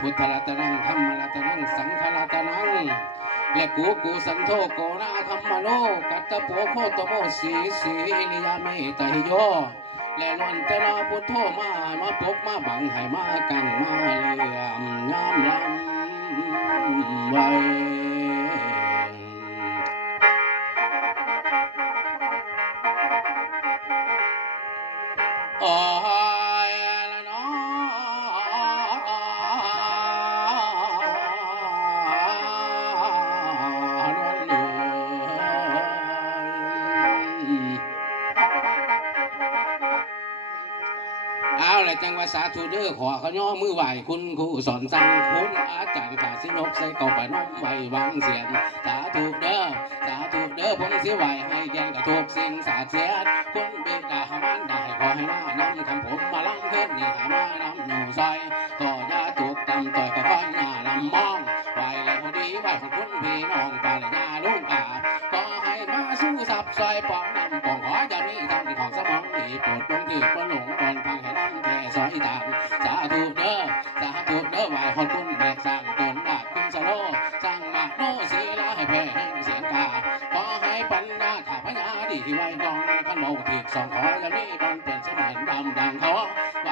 ธุสาธุพุทธรัตนังธรรมรัตนังสังฆรัตนังและกูกูสันโทโกนาธรรมโนกัตตะโปโคตโมสีสีนิยามิตหิโยและนวนตนาพุทโธมามาปกมาบังให้มากังมาเหลื่อมงามลำไว้ จังว่าสาธุเด้อขอเขาย่อมือไหวคุณครูสอนสั่งคุณอาจารย์ขาสินกใส่ก่าปะนมไหววางเสียนสาธุเด้อสาธุเด้อผมสิไหวให้แกนกระทบสิ่งสาเสียดคุณเบิดาหามันได้ขอให้มานำคำผมมาลังเพิ่นนี่ห้มานำหนูใส่ก็อย่าถูกตำต่อยก็ค่อยหน้าลำมองไหวแล้วพอดีไหวของคุณพี่น้องปาลยาลุงกาก็ให้มาสู้สับซอยปอ มองดีโปรดลงถือว่าหลงก่อนพังให้นำแก่ซอยตามสาธุเด้อสาธุเด้อไหวฮอดคุณแบกสร้างตนดาบคุณสโลสร้างมาโนศีลาให้แพ้แห่งเสียงกาขอให้ปัญญาข้าพญาดีที่ไว้ดองขันโมถือสองขอจะมีบอนเปลี่นสมัยดำดังเขา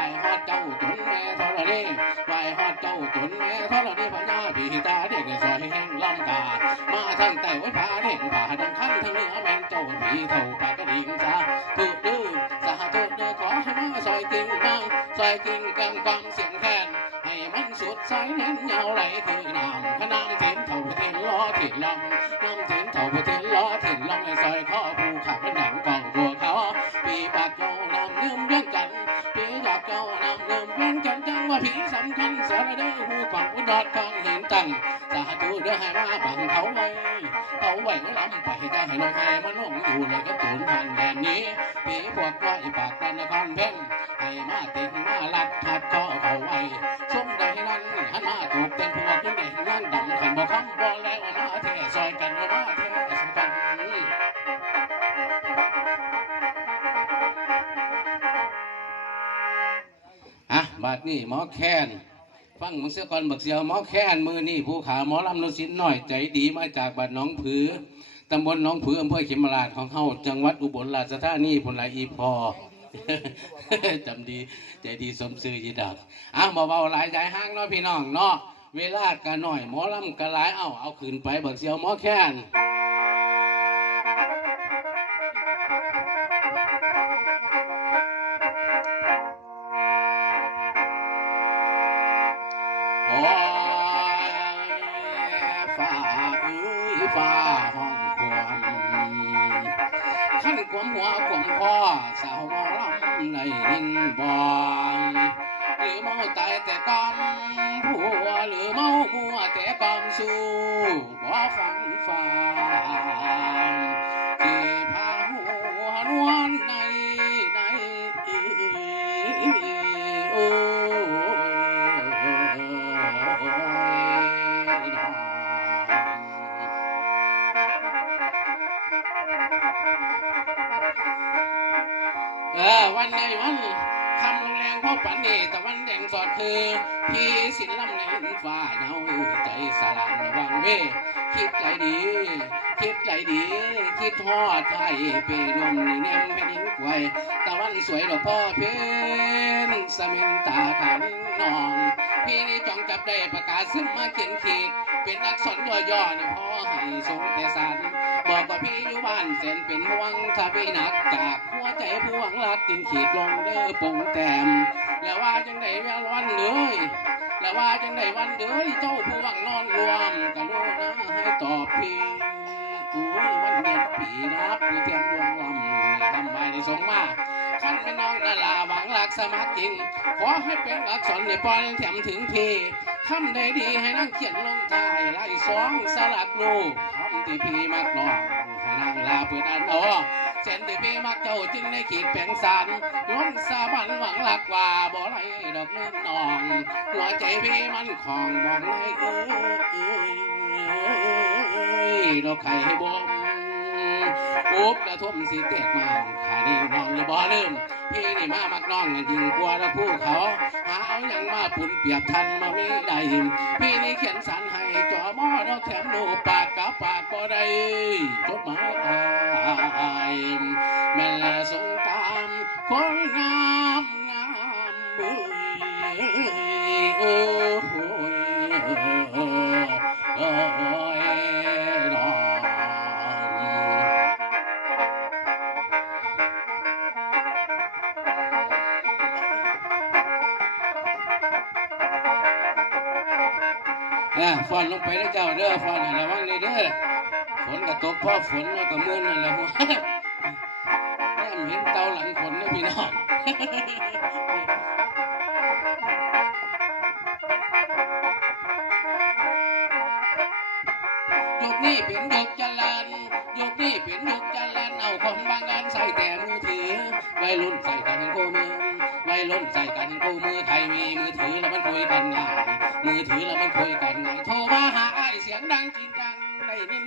ไหวฮอดเจ้าตุนแม่ธรณีไหวฮอดเจ้าตุนแม่ธรณีพญาผีตาเด็กซอยแห่งลำกามาทางแต่ไว้ผาเด่นผาดังขั้นทางเหนือแม่นเจ้าผีเท่าปากกระดิ่งจ้าถูกดื้อสาธุเด้อขอให้มาซอยติงมังซอยกิ่งกังความเสียงแคนให้มันสุดสายแน่นยาวไหลถือน้ำขนามเทียนเท่าเทียนล้อเทียนลำน้ำเทีย ว่าผีสำคัญสารเด้อหูกองอุดรฟังเห็นตั้งสาธุเด้อให้มาบังเขาไว้เขาไว้ก็ล้ำไปจะให้ลงให้มาลงอยู่เลยก็ตูนทางแดนนี้ผีพวกร้อปากกันนครเพ่งให้มาติดมาลัดทัดก็เขาไว้สมใดนั้นหันมาถูกเต็นพวกยังไงนั่นดำขันบ่คำบ่แล้ว บาดนี้หมอแค้นฟังมึงเสียก่อนบักเสียวหมอแค้นมือนี่ผู้ขาหมอลำนสินหน่อยใจดีมาจากบ้านหน้องผือตำบลหน้องผืออำเภอเขมราชของเฮาจังหวัดอุบลราชธานีพนละอีพอจำดีใจดีสมซื่อยีดักอะเบาๆหลายใจห้างเนาะพี่น้องเนาะเวลากันหน่อยหมอลำกันหลายเอาเอาขึ้นไปบักเสียวหมอแค้น ตายแต่กอมผัวหรือเมามัวแต่กอมสู้บ่ฟังฟ้าที่พาหัวนวลในในโอ้เออวันใดวันคำลงแรงพราะปันนี่แต่ พี่สิลำในฟ้าเงาใจสลานระวังเวคิดใจดี คิดใจดี คิดทอดไทยเปนมนี่แนมไม่นดินกวยตะวันสวยดอกพ่อเพนสมินตาขันนอง พี่นี่จ้องจับได้ประกาศซึ่งมาเขียนขีด เป็นอักษรย่อๆนี่พ่อให้ทรงแต่สันบอกว่าพี่อยู่บ้านเส้นเป็นห่วงถ้าพี่หนักจากหัวใจผู้หวังรักกินขีดลงเด้อปงแต้มแล้วว่าจังไดแวววันเลยแล้วว่าจังไดวันเด้อเจ้าผู้หวังนอนรวมกะโลนะให้ตอบพี่อุ้ยวันเด็กปีนับคือเทียมดวงลำทำไปในสงมา ขั้นแม่น้องนาลาหวังรักสมัครจริง ขอให้เป็นอักษรในปอนแถมถึงเพีคำใดดีให้นั่งเขียนลงท้ายไล่สองสลักลูกคำที่พี่มักน้องให้นางลาเปิดอันโอเส้นที่พี่มักเจ้าจึงในขีดแปลงสารล้นสาบันหวังรักว่าบ่ไรดอกนุ่นน้อง หัวใจพี่มันของมองไรเอ้ยเอ้ยดอกไข่บ่ม โอ๊บกระทมสีแตกมาขานี่น้องอย่าบ่ลืมพี่นี่มามักน้องยิงกลัวแล้วผู้เขา หาเอาอย่างมาปุ่นเปียกทันมาไม่ได้พี่นี่เขียนสารให้จอมอเราแถมดูปากกับปากก็ได้จดหมายอายแม่ละสงตามคนงามงามเอ้ยโอ้โหโอ้ย ฟอนลงไปแล้วเจ้าเด้อฟอนระวังเลยเด้อฝนก็ตกพราะฝนแล้วก็มือนั่นแหละหัวแม่เห็นเตาหลังฝนนะพี่น้องยุคนี้เป็นยุคเจริญยุคนี้เป็นยุคเจริญเอาคนบางงานใส่แต่มือถือวัยรุ่นใส่กันคู่มือวัยรุ่นใส่กันคู่มื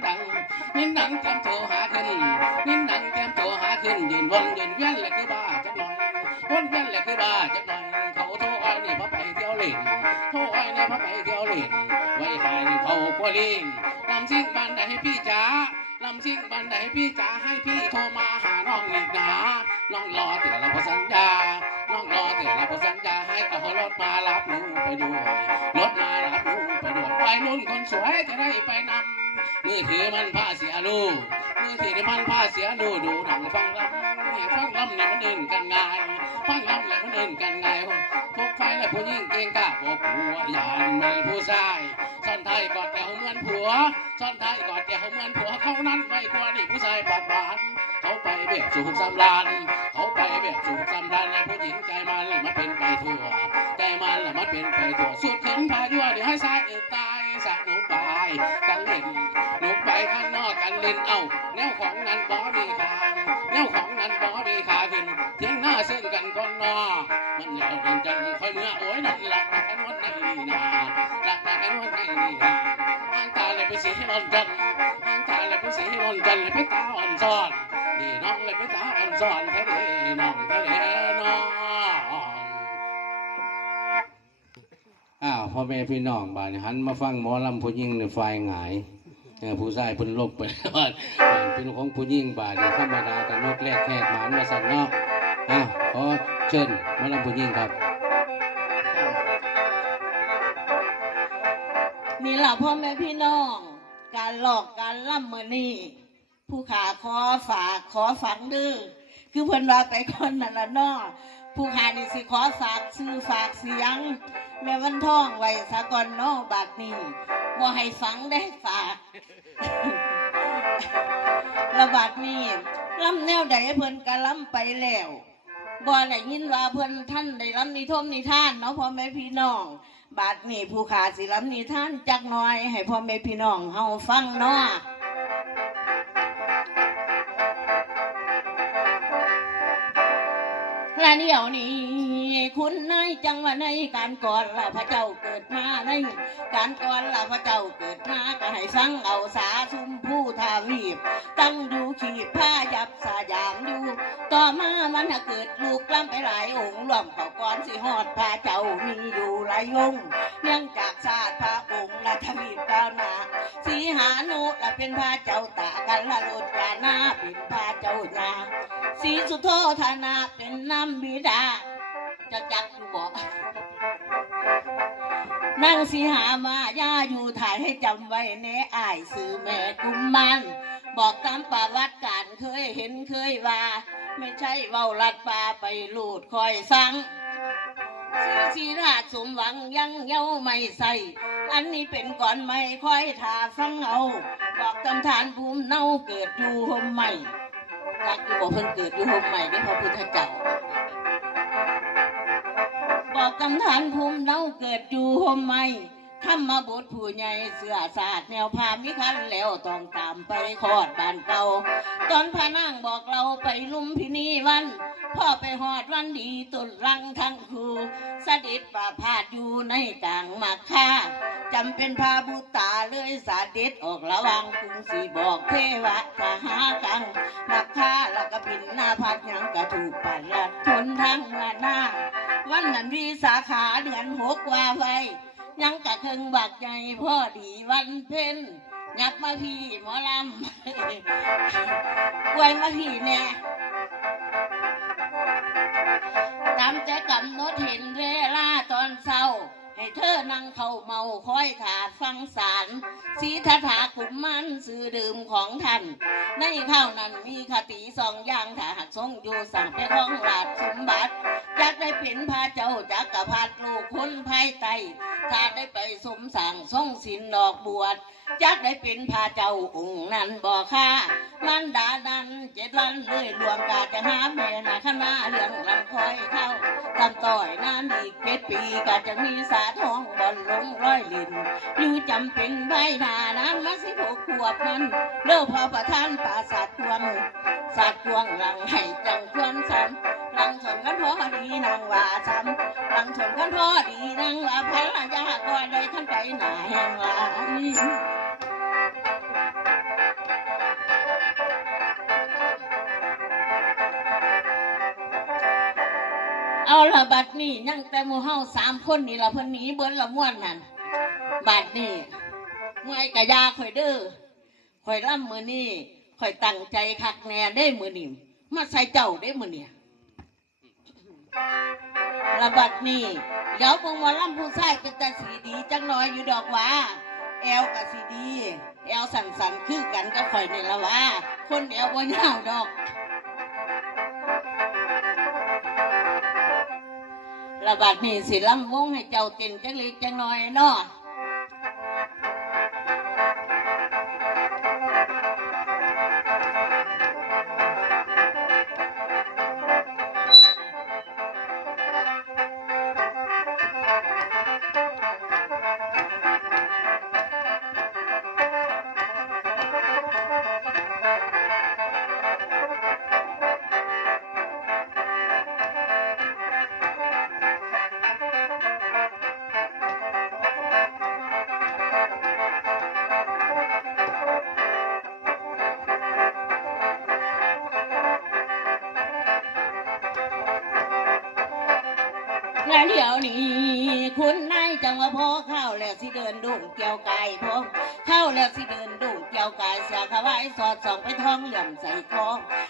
ได้นินดังนินดังเตรียมโทรหาขึ้นนินดังเตรียมโทรหาขึ้นยืนวนยืนเวียนแหละคือบ้าจักหน่อยวนเวียนแหละคือบ้าจักหน่อยเขาโทรอ้อยนี่ยพอไปเที่ยวเล่นโทรอ้อยนี่ยพอไปเที่ยวเล่นไว้ขายนี่เขากลัวลิงลำซิ่งบันไดให้พี่จ๋าลำซิ่งบันไดให้พี่จ๋าให้พี่โทรมาหาน้องอีกนะน้องรอเดี๋ยวเราพอสัญญาน้องรอเดี๋ยวเราพอสัญญาให้เอารถมารับหนูไปด้วยรถมารับหนูไปด้วยไปนุ่นคนสวยจะได้ไปนำ มือถือมันพาเสียลูกมือถือมันพาเสียดูดูหนังฟังลำนี่ฟังลำเนี่ยมันเดินกันง่ายฟังลำเนี่ยมันเดินกันง่ายพกไฟและผู้หญิงเก่งกล้าบอกผัวยานมันผู้ชายซ่อนไทยกอดแอวเหมือนผัวซ่อนไทยกอดแอวเหมือนผัวเขานั้นไม่ควรนี่ผู้ชายปากหวานเขาไปแบบสูบสำรานเขาไปแบบสูบสำรานและผู้หญิงใจมันเลยมันเป็นไปทั่วใจมันละมันเป็นไปตัวสุดขึ้นพายั่วเดี๋ยวให้สายอื่นตายสะหนุกไปกันเล่น ไปข้างนอกกันเล่นเอ้าแนวของนั้นบ่มีคาแนวของนั้นบ่มีขาขึ้นเที่ยงหน้าเส้นกันก่อนนอมันแล้วดังจังคอยเมื่อโอ้ยนั่นหลักนะแค่นวดในนี่นาหลักนะแค่นวดในนี่นาห้างตาเลยไปสีให้ร้อนจันห้างตาเลยไปสีให้ร้อนจันเลยไปตาอ่อนซ้อนนี่น้องเลยไปตาอ่อนซ้อนแท้เด้น้องแท้เด้น้องอ้าวพ่อแม่พี่น้องบ้านนี้หันมาฟังหมอลำผู้หญิงในฝ่ายหงาย ผู้ชายเพิ่นลบไปว่าเออเป็นของผู้หญิงบาดธรรมดากันนกแรกแขกหมานมาสั่นเนาะอ้าวขอเชิญมอลำผู้หญิงครับนี่ล่ะพ่อแม่พี่น้อง การหลอกการล่ำมือนี่ผู้ขาขอฝากขอฝังดื้อคือเพิ่นว่าไปคนนั่นละเนาะผู้ขานี่สิขอฝากชื่อฝากเสียง แม่วันท่องไว้สากอนเนาะบาดนี้ บ่ให้ฝังได้ฝากระบาดนี้ล่ำแนวใดเพิ่นกะล่ำไปแล้วบ่ได้ยินว่าเพิ่นท่านได้ล่ำนิทมนิท่านเนาะพ่อแม่พี่น้อง บาดนี้ผู้ขาสิลำนิท่านจักน้อย ให้พ่อแม่พี่น้องเฮาฟังเนาะ และเดี๋ยวนี้ คุณนายจังว่าในการก่อนละพระเจ้าเกิดมาในการก่อนละพระเจ้าเกิดมาก็ให้ฟังเอาสาชุมผู้ทาวีบตั้งดูขีดผ้ายับสายามอยู่ต่อมามันน่เกิดลูกกล้ำไปหลายองค์รวมเขาก่อนสิหอดพาเจ้ามีอยู่หลายองค์เนื่องจากชาติพระองค์ละทวีปก้าวหน้า หานุละเป็นพระเจ้าตากันละลดกาหน้าเป็นพระเจ้าญาสีสุโธธนาเป็นน้ำบิดา จะจักอยู่บ่นั่งสีหามาย่าอยู่ถ่ายให้จำไว้เน้อายสื่อแม่กุมมัน บอกตามประวัติการเคยเห็นเคยว่า ไม่ใช่เว้าลัดปลาไปลูดคอยสั่ง สีสีราชสมหวังยังเย้าไม่ใส่อันนี้เป็นก่อนไม่ค่อยทาฟังเอาบอกตำทานภูมิเน่าเกิดอยู่หมใหม่รักอยู่บอกเพิ่นเกิดอยู่หมใหม่ได้พระพุทธเจ้าบอกตำทานภูมิเน่าเกิดอยู่หมใหม่ ทำมาบทผู้ใหญ่เสือศาสตร์แนวพามิคันแล้วต้องตามไปคอดบ้านเก่าตอนพระนางบอกเราไปลุมพินีวัน พ่อไปหอดวันดีตุนรังทั้งคูเสด็จป่าพาดอยู่ในกลางมาค่าจำเป็นพาบุตาเลยสาด็จออกระวังกรุงสีบอกเทวะทหากังมาค่าแล้วก็บินหน้าพัดหยังกระถูกปัดลัดทนทั้งเมื่อหน้า วันนั้นวีสาขาเดือนหกว่าไฟ ยังกะเคิงบักใหญ่พ่อดีวันเพ็ญยักมาพี่หมอลำอวยมาพี่แน่ตามใจกำหนดเห็นเวลาตอนเศร้า ให้เธอนั่งเข้าเมาคอยถาฟังสารสีทถาขุมมันสื่อดื่มของท่าน ในข้าวนั้นมีคติสองอย่างถ้าหากทรงอยู่สั่งไปของราชสมบัติ ได้เป็นพระเจ้าจักรพรรดิลูกคนภายใต้ถ้าได้ไปสมสั่งทรงสินดอกบวชจักได้เป็นพระเจ้าองค์นั้นบ่ค่า มันดาดันเจ็ดวันเลยรวมกาจะหาแม่นาคณะเรื่องลำคอยเข้าลำต่อยนานอีกเจ็ดปีก็จะมีสาทองบอลลงร้อยลินอยู่จำเป็นใบหน้านั้นมาสิบหกขวบนั้นเลิกพอประทานป่าสัตว์ทวงสัตว์ทวงหลังให้จังควรซ้ำหลังชนกันพอดีนางว่าซ้ำหลังชนกันพอดีนางว่าพระยาก็ได้ท่านไปหนาแห่งหลาย เอาละบัดนี้ยังแต่หมูเฮาสามคนนี่ละเพิ่นหนีเบิ้นละม่วนนั่นบัดนี้เมื่อยกะยาข่อยเด้อข่อยล่ำมือนี่ข่อยตั้งใจคักแน่ได้มือนี่มาใส่เจ้าได้มือเนี่ยละบัดนี้เดี๋ยวพวกหมาล่ำผู้ชายเป็นแต่สีดีจังน้อยอยู่ดอกว่าแอลกับสีดี แอลสันสันคือกันกับข่อยนี่ละว่า คนแอลบ่ยาวดอก ระบาดนี่สิลำวงให้เจ้าตินจังเล็กจังน้อยเนาะ งานเดี๋ยวนี้คุณนายจังว่าพ่อเข้าแล้วสิเดินดุ่งเกี่ยวกายพ่อเข้าแล้วสิเดินดุ่งเกี่ยวกายเสียขวายสอดส่องไปท้องเหลี่ยมใส่คอ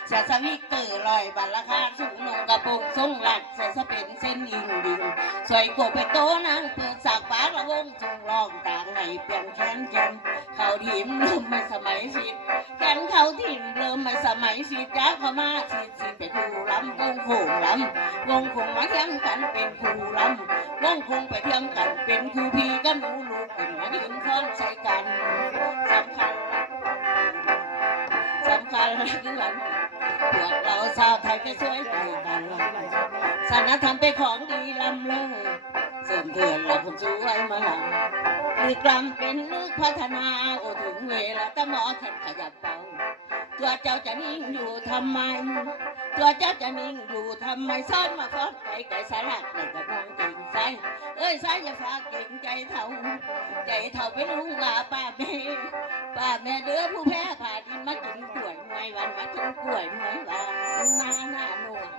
เสียสวิกเตอร์ลอยบัลราคาสูงนงกระโปรงทรงหลัดเสียสเป็นเส้นอิงดิ่งสวยโกบไปโตนางเปิดสากปากระวงจงลองต่างในเปลี่ยนแขนแกน เขาทีมเริ่มมาสมัยสิบแกนเขาทีมเริ่มมาสมัยสิบยักเข้ามาสิสิไปคูลำกงโขงลำวงคงมาเทียมกันเป็นครูลำวงคงไปเทียมกันเป็นครูพี่กับหนูลูกเป็นมายืนฟ้อนใส่กันสำคัญสำคัญคือวันพวกเราชาวไทยไปช่วยกันสนธรรมเป็นของดีลำเลิง เสริมเถื่อนเราคนสวยมาหลังหรือกลำเป็นลึกพัฒนาโอถึงเวลาตะหมอท่านขยับเป่าตัวเจ้าจะนิ่งอยู่ทำไม ตัวเจ้าจะนิ่งอยู่ทำไมซ่อนมาฟ้อนไก่ไก่สาลักในกระนองกินไสเอ้ยสายอย่าฝากเก่งใจเท่าใจเท่าเป็นลุงลาป้าแม่ป้าแม่เด้อผู้แพ้ผ่าดินมากินกล้วยไม้วันมากินกล้วยไม้วันนาหน้าหนวล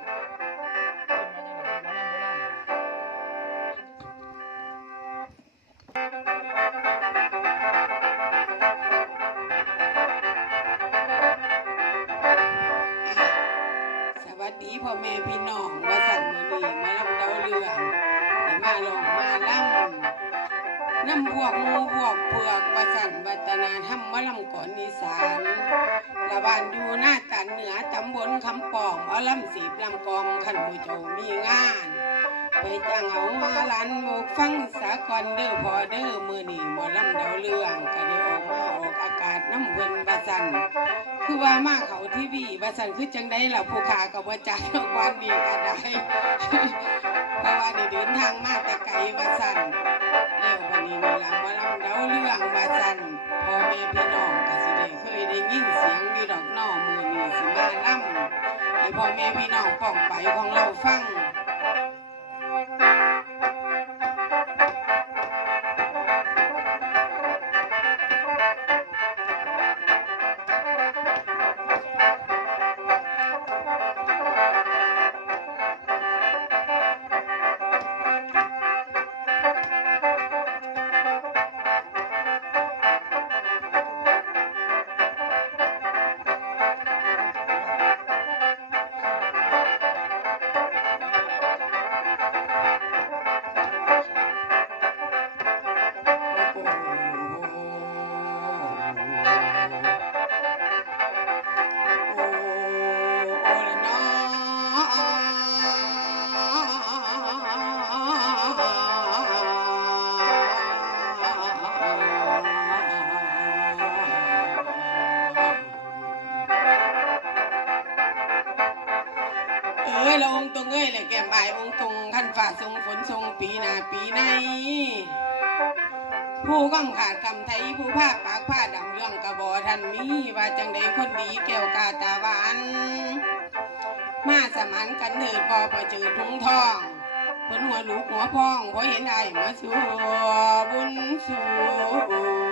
พ่อแม่พี่น้องว่าสันมือนีมาลำเดาเรืองให้มาลงมาล่ำน้ำพวกมูพวกเผือกว่าสันวัฒนาธรรมมาลำก่อนนิสานละบานอยู่หน้าตันเหนือตำบลคำปองเอาลำสีลำกองขันผู้เจ้ามีงาน ไปจังเอามาลันโมกฟังสากอนเด้อพอเด้อมือนีมอลำเดาเรื่องก็ได้ ออกมาออกอากาศน้ำเพิ่นว่าสันคือว่ามาเขาทีวีว่าสันคือจังได้ล่ะผู้ขากับว่าจักวันดีก็ได้เพราะว่าได้เดินทางมาแต่ไกลว่าสันแล้ววันนี้นี่ล่ะมาลำเดาเรื่องว่าสันพ่อแม่พี่น้องก็สิได้เคยได้ยินเสียงอยู่ดอกน้อมือนี้ให้พ่อแม่พี่น้องป้องไปของเราฟัง ผู้กำขาดคำไทยผู้ภาคปากผ้าดำเรื่องกระบอท่านมีว่าจังใดคนดีแก้วกาตาหวาน มาสมานกันเนิดพอพอเจอทุ่งทองคนหัวลูกหัวพองพอเห็นได้มาสู่บุญสู่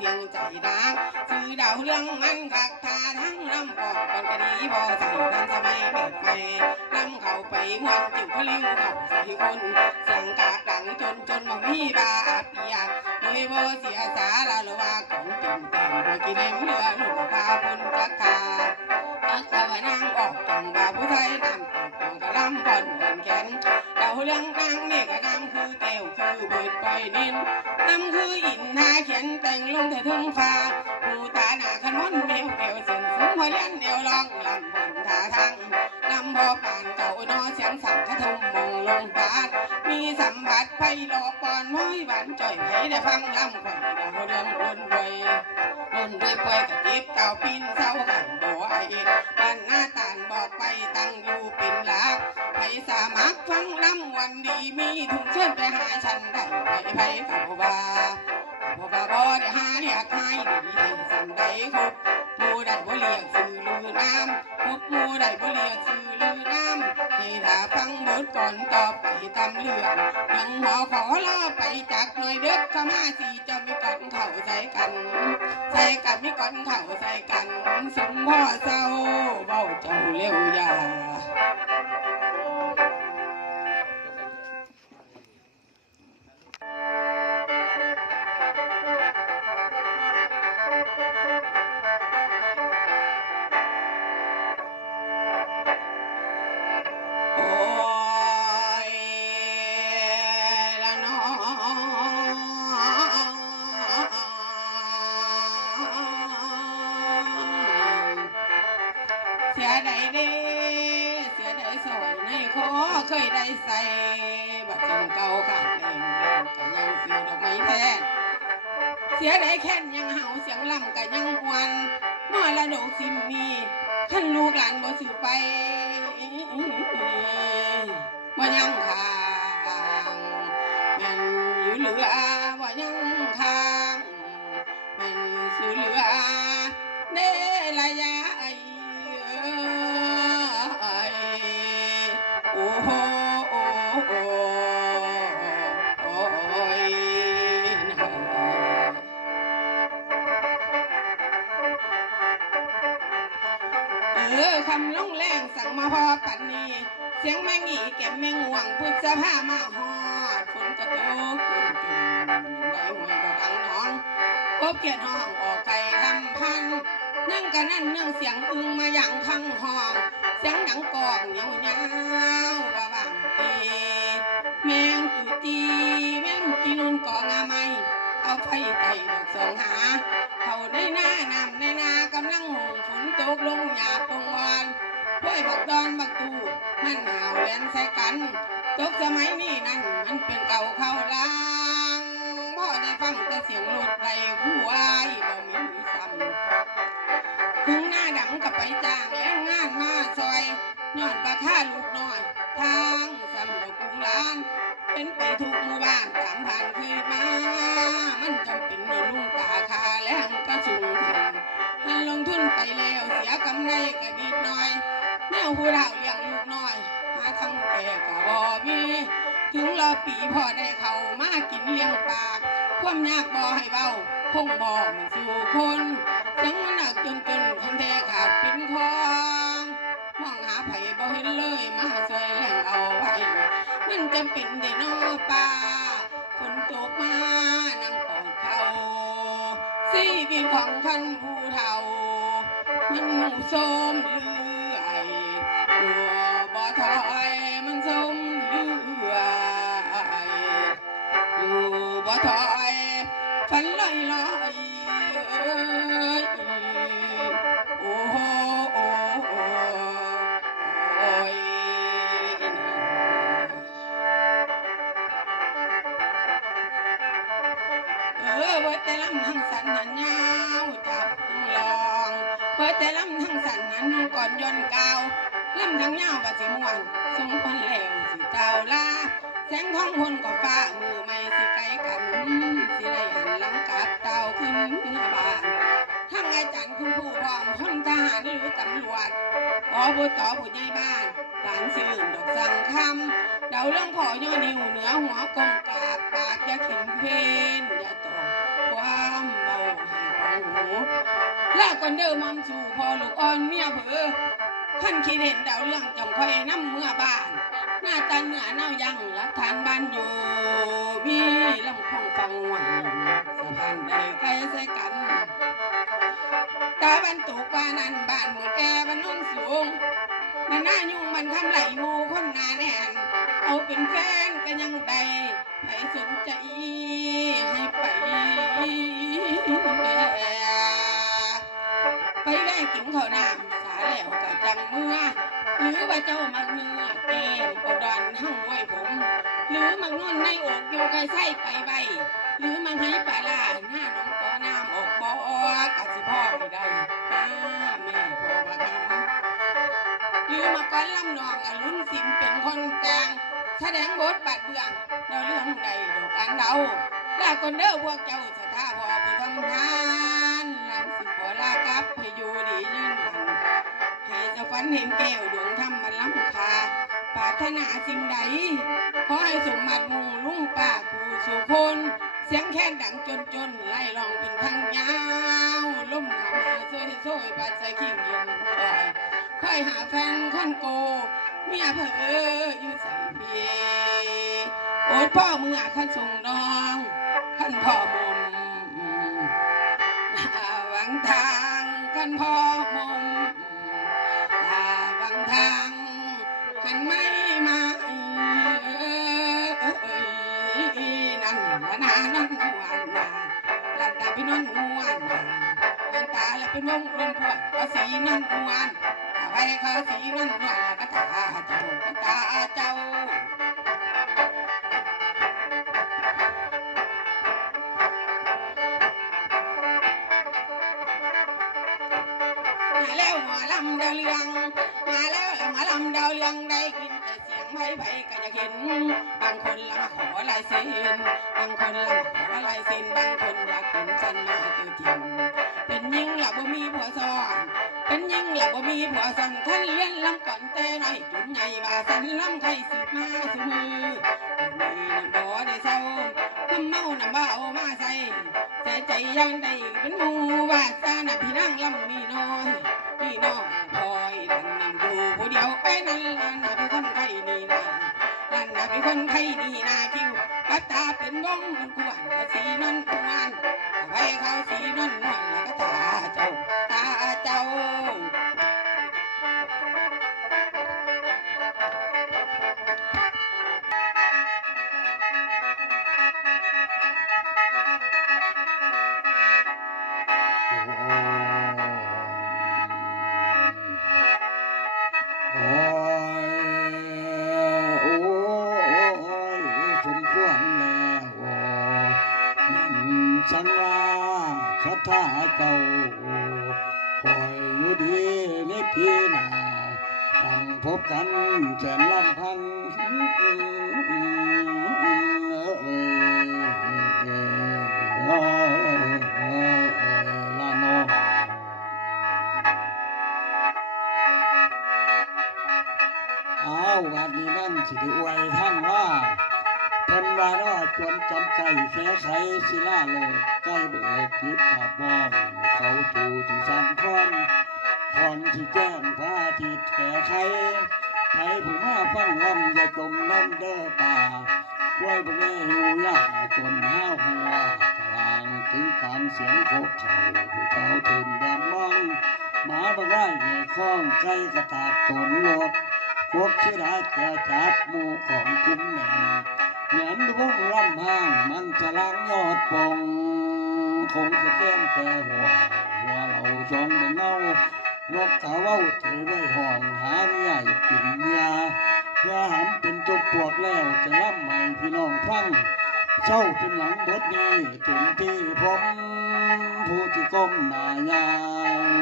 เสียงใจดังคือดาวเรื่องมันกักทาทั้งลำปอกก่อนกะดีบ่ใส่ทันสมัยไม่ไปลำเข้าไปมวนจึงพลิ้วเข้าใส่คนเสียงกาดังจนจนบ่มีบาเปียกโดยบ่เสียสาละละว่าของเต็มเต็มบ่กินเอ็มเรือหลุดพาคนจักขา เรื่องนางเนี่ก็งามคือแก้วคือเบิดปล่อยนินนำคืออินหาเขียนแต่งลงเธอถึงฟ้าผู้ตาหนาขมนเบลเบลเส้นสูงหัวยันเอวลองลำบนท่าทางนำบ่อปานเก่านอเสียงสั่งกระทมมองลงบาดมีสัมบัติไปหลอกปอนม้อยหวานจ่อยให้ได้ฟังลำข่อยดาวเรื่องรุ่นไวยรุ่นด้วยป่วยกะติบเก่าปินเศร้ากันบ่ไอบ้านหน้าตานบอกไปตั้งอยู่เป็นหลักไปสามัครฟังลำ วันดีมีทุกเชิญไปหาฉันได้ไปไปกับบ่ากับบ่าบ่ได้หาเรียกให้ดีได้สำใดคบหมู่ได้บ่เรียกสื่อลือน้ำครบหมู่ได้บ่เรียกสื่อลือน้ำให้ถ้าฟังบทก่อนต่อไปตามเรื่องยังหอขอลาไปจากหน่อยเด็กข้ามาสิจะไมีก่นเข้าใจกัน ใส่กันไมีก่นเข้าใจกันสมพ่อเศร้าเบ้าเจ้าเลี้ยวยา เสียใดเด้เสียใดสวยในคอเคยได้ใส่บัดจนเก่าขาดเล่นก็ยังเสียดอกไม้แทนเสียใดแค้นยังเห่าเสียงลำก็ยังหวนมอละดกสินนี้ท่านลูกหลานบ่สือไปบ่ยังทางม่นอยู่เหลือบ่ยังทางม่นสิเหลือเด้ำลุงแรงสั่งมาพอปัดนี้ เสียงแม่งีแก้มแม่งห่วงพุทธภามาหอดฝนกระโตกจุ่มจุ่มใบหวยดอกอังนองกบเกียนห้องออกไก่ทำพันนั่งกันนั่นเนื่องเสียงอึงมาอย่างทั้งห้องเสียงหนังกองเหนียวเหนียวระบังตีแมงจุตีแมงกินุนกองอาไมเอาไฟไก่ดอกสองหาเขาได้หน้านำในนากำลังหง ตกลงหยาบปงวานพ้วยบักดอนบักตูมันหาวแหวนใส่กัน ตกสมัยนี้นั่นมันเป็นเก่าเข้าลางพ่อได้ฟังแต่เสียงรถไรผู้วายบ่มีซ้ำถึงหน้าดังกับไปจ้างแรงงานมาซอยย้อนปราคาลูกน้อย ทางสำหรับกรุงล้าน เป็นไปทุกหมู่บ้านตามผ่านเคยมา มันจำเป็นเงินลุงตาคาแรงก็สูงถึงหัน ลงทุนไปแล้วเสียกำไรก็นิดหน่อยแนวผู้เฒ่าเลี้ยงลูกน้อย หาทั้งแก่ก็บ่มีถึงรอปีพอได้เขามากินเลี้ยงปาก ความยากบ่ให้เบาคงบ่มันสู่คนจังมันหนักจนจนทันแท้ขาดเป็นของมองหาไผ่บ่เห็นเลยมาช่วยแรงเอาไว้มันจำเป็นได้นอป่าฝนตกมานั่งกอดเขาสีวิตของท่านผู้เฒ่า มันหมู่โส องเว้ยแต่ลำทั้งสันนั้นก่อนย่นกาวลำทั้งยาวว่าสิม่วนสมพันแล้วสิเจ้าลาแสงท้องพนก็ฟ้ามือไม่สิไกลกันสิได้หันหลังกลับเต้าขึ้นเมื่อบ้านทั้งอาจารย์คุณผู้พร้อมพลทหารหรือตำรวจอบตผู้ใหญ่บ้านหลานสิลื่นดอกสังคำเดาเรื่องขอย่อนิ้วเหนือหัวกงกาปากอย่าขินเพนอย่าตกความเบาให้ของหู ลากกันเดิมมัมสู่พอลูกอ่อนเมียเผือขั้นคิดเห็นดาวเรื่องจำคอยน้ำเมื่อบ้าน หน้าตาเหนือเน่ายังหลักฐานบ้านอยู่มีลำคลองฟังหวังสะพานใดใกล้ใส่กันตาบันตุกว่านั้นบ้านหมดแอร์บันนุ่นสูงมันน่ายุ่งมันทำไหลหมูคนนาแน่นเอาเป็นแฟนก็ยังได้ให้สนใจ ยหาแฟนคนโก เมียเพออยู่ใส่เพีโอดพ่อมึงอาขั้นส่งน้องขั้นพ่อมมลาวังทางขั้นพ่อมมลาวังทางขันไม่มานั่นละนานั่นนวลนาลันตาพี่นนนวลนาลันตาและเป็นวงเล่นพวดก็สีนั่นนวล ไปเขาสีนั่นว่ากระตาเจ้ากระตาเจ้ามาแล้วหมอลำดาวเรืองมาแล้วหมอลำดาวเรืองได้กินแต่เสียงไผ่ไผ่ก็อยากเห็นบางคนละมาขอลายเซ็นบางคนละมาขอลายเซ็นบางคนอยากเห็นฉันมา ลับบ่มีผัวสันท่านเลี้ยนลำก่อนแต่น้อยจุนใหญ่บาสันลำไข่สืบมาสมือมีน้ำบ่ได้เศร้าคำเมาน้ำบ่เอามาใส่แต่ใจยังได้เป็นหมูว่าซาน่ะพี่นั่งลำมีน้อยพี่น้องคอยดันนำดูผู้เดียวไปนั่นล่ะนะเป็นคนไข้นี่นะนั่นนะเป็นคนไข้นี่นาคิวปัตตาเป็นวงมันกวนก็สีนั่นกวนไปเขาสีนั่นนวลแล้วก็ตาเจ้า ข้าเจ้าคอยอยู่ดีในปีหน้าตั้งพบกันแสนลำพันละน้องเอาวันนี้นั่นสิได้อวยท่านว่าเพิ่นว่าเนาะจนจำใจแค่ไขศิลาเลย ใกล้เบิดคิดขับมองเขาตูที่สันคอนคอนที่แจ้งพาทิตแก่ไขไทยผู้มาฟังลำอย่าจมน้ำเด้อป่ากล้วยบ่ได้หิวยากจนห้าวหัวกลางถึงการเสียงโคกเขาผู้เฒ่าตื่นดำมองหมาบางไร่ใหญ่คล้องไก่กระตากตนรถพวกชิดาแก่จัดหมู่ของคุ้มแหน่งเหมือนวงลำห้างมันจะล้างยอดปอง คงจะแก้มแต่หัว หัวเราสองเป็นเงานกกาเว้าเถยไว้ห้องหาเมียอยากกินเมียเพื่อหำเป็นตัวปวดแล้วจะล่ำใหม่พี่น้องฟังเศร้าเป็นหลังบดนี้ถึงที่ผมผู้ที่ก้มหน้ายาง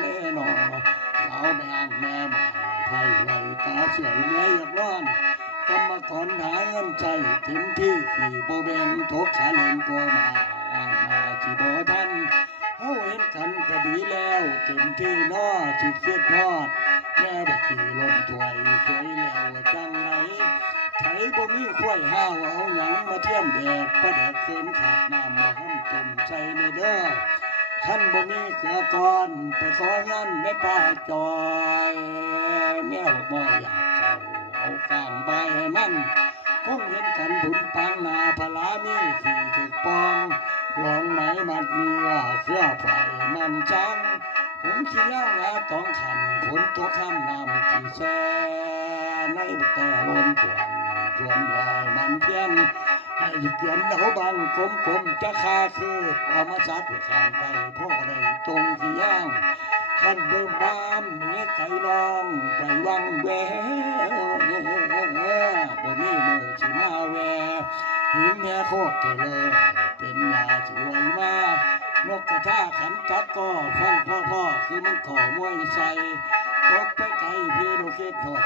แน่นอนสาวแม่งแม่หมาไทยไหลตาสวยเมียอยากนอนกรรมกรหาเงินใจถึงที่ขี่โบเบนทกขาเลนตัวมามา บ่ทันเฮาเห็นกันก็ดีแล้วเต็มที่น้อสิคิดทอดแม่บักขี่ลมถวยสวยแล้วจังไหนไถบ่มีข้วยห้าวเอาหยังมาเทียมแดดประแดดเกินขาดน้ำมาห้ำต้มใจในเด้อท่านบ่มีเกลือก่อนไปขอเงินในป่าจอยแมวบ่อยากเข้าเอากลางใบให้มันคงเห็นกันบุญปังนาพลามีขี่ถึกปอง ลองไหมมัดมีว่าเสื้อไฟมันจังผมขี้เล่าแลาต้องคำฝนตกข้ามนำที่แซ่ในแต่ลมกวนชวนลอยมันเพียนให้เกียนเดาบังกลมกลมจะคาคือเอามาซัดข้างไปพ่อได้ตรงที่ย่างท่านเบิ่มบ้านเมียไก่น้องไปวังแวบ่มีมือที่มาแวหินแม่โคตรเเลย เป็นยาสวยมากนกกระทาขันจักก็ฟังพ่อพ่อคือมันขอมวยใส่ตกไปไกลพี่โลเกตทอด